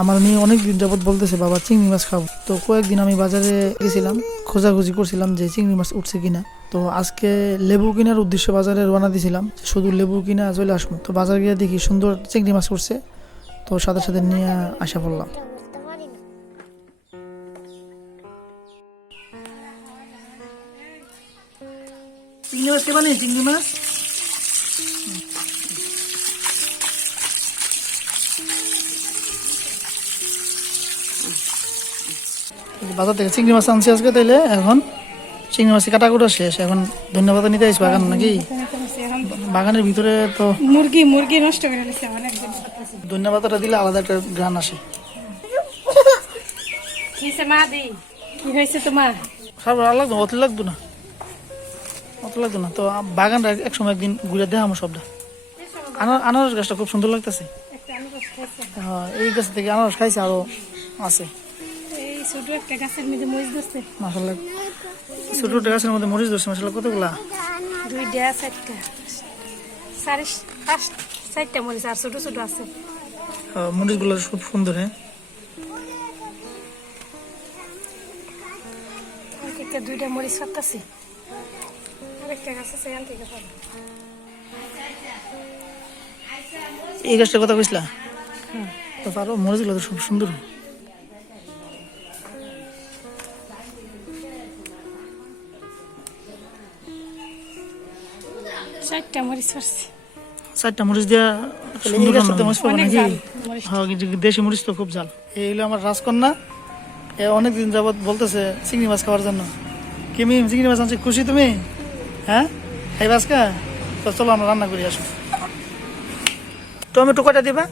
আমার মেয়ে অনেক দিন যাবত বলতেছে, বাবা, চিংড়ি মাছ খাব। তো কয়েকদিন আমি বাজারে গেছিলাম, খোঁজাখুঁজি করছিলাম যে চিংড়ি মাছ উঠছে কিনা। তো আজকে লেবু কেনার উদ্দেশ্যে বাজারে রওনা দিছিলাম শুধু লেবু কিনা চলে আসব। তো বাজার গিয়ে দেখি সুন্দর চিংড়ি মাছ উঠছে, তো সাথে সাথে নিয়ে আসা পড়লাম। চিংড়ি মাছ কে বানিয়ে চিংড়ি মাছ? বাজার থেকে চিংড়ি মাছ আনছি আজকে তাইলে এখন চিংড়ি মাছ কাটাকুটা শেষ। এখন ধন্যবাদ নিতে আসব বাগান নাকি? বাগানের ভিতরে তো মুরগি মুরগি নষ্ট করে অনেকদিন ধন্যবাদটা দিলে আলাদা একটা গান আসে। কিসে মা দি? কি হয়েছে তোমার? সব ভালো লাগতো অত লাগতো না। অত লাগতো না। তো বাগানটা এক সময় একদিন ঘুরে সবটা। আনার আনারস গাছটা খুব সুন্দর লাগতেছে। হ্যাঁ, এই গাছ থেকে আনারস খাইছে আরও আছে। ছোট একটা গাছের মধ্যে মরিচ ধরছে। মাসাল্লাহ ছোট ছোট গাছের মধ্যে মরিচ ধরছে মাসাল্লাহ কতগুলা? দুইটা চারটা। সাড়ে পাঁচ চারটা মরিচ আর ছোট ছোট আছে। হ্যাঁ, মরিচগুলো খুব সুন্দর হ্যাঁ? একটা দুইটা মরিচ ফাটতাছি। আরেকটা গাছ আছে এখান থেকে এই গাছটার কথা কইসলা তো পারো মরিচগুলো তো খুব সুন্দর। চারটা মরিচ চারটা মরিচ দিয়া হ্যাঁ কিন্তু দেশি মরিচ তো খুব জাল এই হলো আমার রাজকন্যা। এ অনেকদিন যাবত বলতেছে চিংড়ি মাছ খাওয়ার জন্য। কি চিংড়ি মাছ আনছি খুশি তুমি? হ্যাঁ? খাইবা আজকে তো চলো আমরা রান্না করি আসো। টমেটো কয়টা দিবা?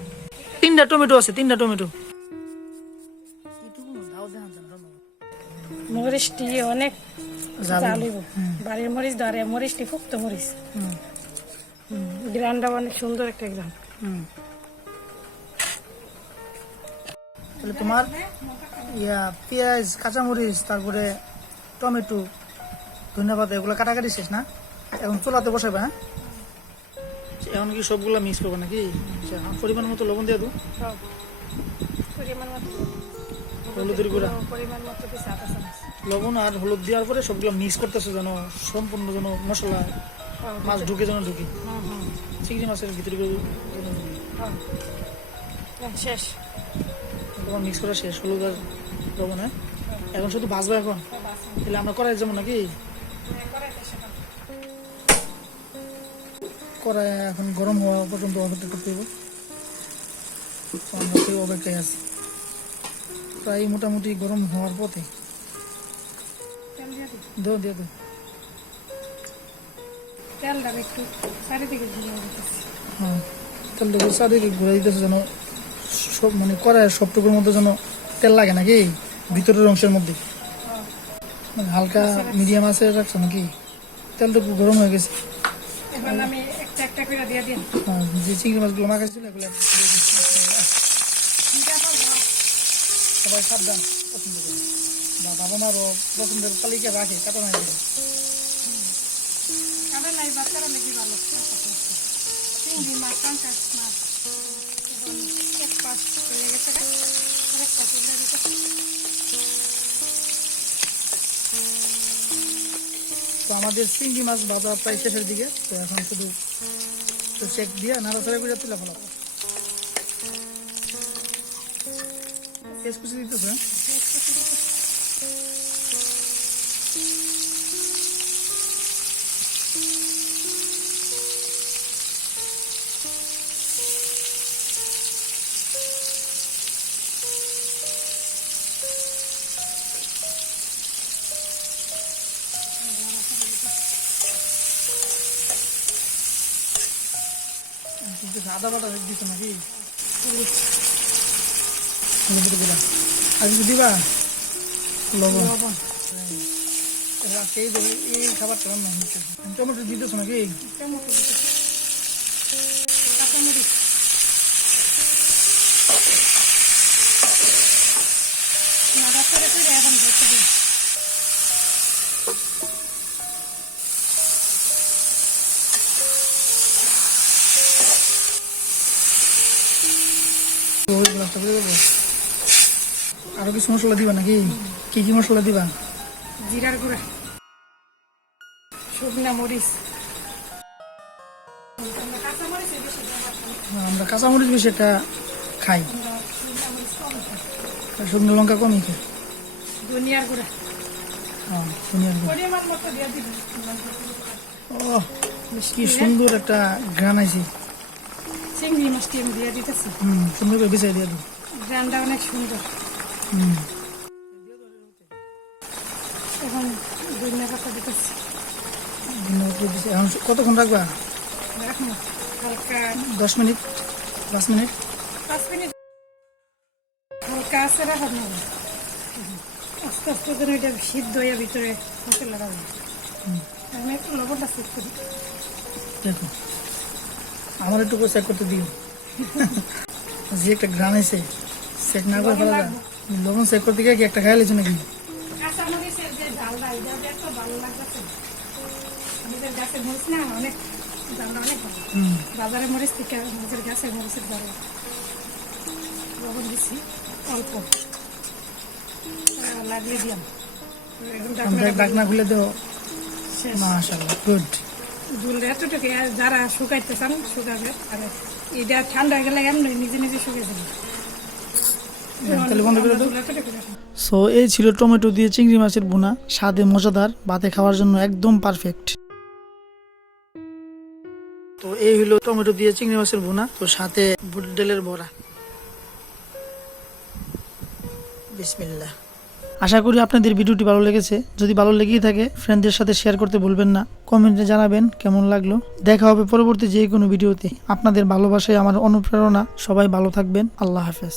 তিনটা টমেটো আছে তিনটা টমেটো। মরিচটি অনেক জাল বাড়ির মরিচ ধরে মরিচটি ফুক্ত মরিচ। গ্রানটা অনেক সুন্দর একটা গ্রান তাহলে তোমার ইয়া পেঁয়াজ কাঁচামরিচ তারপরে টমেটো ধন্যবাদ এগুলো কাটাকাটি শেষ না? এখন চুলাতে বসাবে হ্যাঁ? এখন কি সবগুলো মিক্স করবে নাকি? আচ্ছা, পরিমাণ মতো লবণ দিয়ে দু পরিমাণ মতো। হলুদের গুঁড়া। পরিমাণ মতো লবণ আর হলুদ দেওয়ার পরে সবগুলো মিক্স করতেছে যেন সম্পূর্ণ যেন মশলা মাছ ঢুকে যেন ঢুকে। চিংড়ি মাছের ভিতরে হ্যাঁ শেষ। মিক্স করা শেষ হলুদ আর লবণ হ্যাঁ? এখন শুধু ভাজবে এখন? তাহলে আমরা কড়াই যাব নাকি? কড়াই এখন গরম হওয়া পর্যন্ত অপেক্ষা করতে হবে। আমরা সেই অপেক্ষায় আছি। প্রায় মোটামুটি গরম হওয়ার পথে। দিয়ে দিয়ে দো। তেলটা একটু চারিদিকে দিতেছি হ্যাঁ ঘুরে দিতেছে যেন সব মানে কড়াইয়ের সবটুকুর মধ্যে যেন তেল লাগে নাকি? ভিতরের অংশের মধ্যে। মানে হালকা মিডিয়াম আছে রাখছো নাকি? তেলটা একটু গরম হয়ে গেছে। এখন আমি একটা একটা করে দিয়ে দিন আর যে চিংড়ি মাছগুলো মাখাচ্ছিল এগুলো সবাই সাবধান। পছন্দ করে। বাবা মারও পছন্দের তালিকা রাখে কাটা না হয়ে তো আমাদের চিংড়ি মাছ ভাজা প্রায় শেষের দিকে, তো এখন শুধু তো চেক দিয়ে নাড়াচাড়া করে তুলে ফেলা। কুচি দিতেছে আদা বাটা দিতে নাকি? দিলাম। আর কিছু দিবা? লবণ। লবণ। এই দেবে? এই খাবারটা রান্না হচ্ছে। টমেটো দিতেছ নাকি? টমেটো দিতেছ। কাঁচামরিচ। দেবো। আরও কিছু মশলা দিবা নাকি? কি কি মশলা দিবা? জিরার গুঁড়া। শুকনা মরিচ। আমরা কাঁচামরিচ বেশি একটা খাই। শুকনা লঙ্কা কমই খাই ধনিয়ার গুঁড়া। হ্যাঁ ও কি সুন্দর একটা গ্রান আছে চিংড়ি মাছটি আমি দিয়ে দিতেছি। সুন্দর করে বিছাই দিয়ে দিই গ্রানটা অনেক সুন্দর। এখন ধনিয়া পাতা দিতেছি। করে। এখন কতক্ষণ রাখবা? হালকা দশ মিনিট পাঁচ মিনিট। পাঁচ মিনিট। হালকা আছে নেবে আস্তে আস্তে যেন এটা সিদ্ধ হয়ে ভিতরে হতে লাগাবে আমি একটু লবণটা চেক করি। দেখো। আমার একটু চেক করতে দিও যে একটা গ্রান আছে চেক না করে ফেলা লবণ চেক করতে গিয়ে কি একটা খাই লেছো নাকি? হুম। বাজারে মরিচ থেকে আমাদের গাছের মরিচের ডাল লবণ দিছি অল্প। দিলাম। ডাকনাটা ডাকনা খুলে শেষ। মাশাল্লাহ গুড দুল এতটুকু যারা শুকাইতে চান শুকাবে। আর এটা ঠান্ডা গেলে এমনি নিজে নিজে শুকিয়ে যাবে। সো এই ছিল টমেটো দিয়ে চিংড়ি মাছের বোনা স্বাদে মজাদার ভাতে খাওয়ার জন্য একদম পারফেক্ট তো এই হলো টমেটো দিয়ে চিংড়ি মাছের বোনা তো সাথে বুট ডালের বড়া। বিসমিল্লাহ। আশা করি আপনাদের ভিডিওটি ভালো লেগেছে। যদি ভালো লেগেই থাকে ফ্রেন্ডদের সাথে শেয়ার করতে ভুলবেন না। কমেন্টে জানাবেন কেমন লাগল। দেখা হবে পরবর্তী যে কোনো ভিডিওতে। আপনাদের ভালোবাসায় আমার অনুপ্রেরণা। সবাই ভালো থাকবেন। আল্লাহ হাফেজ।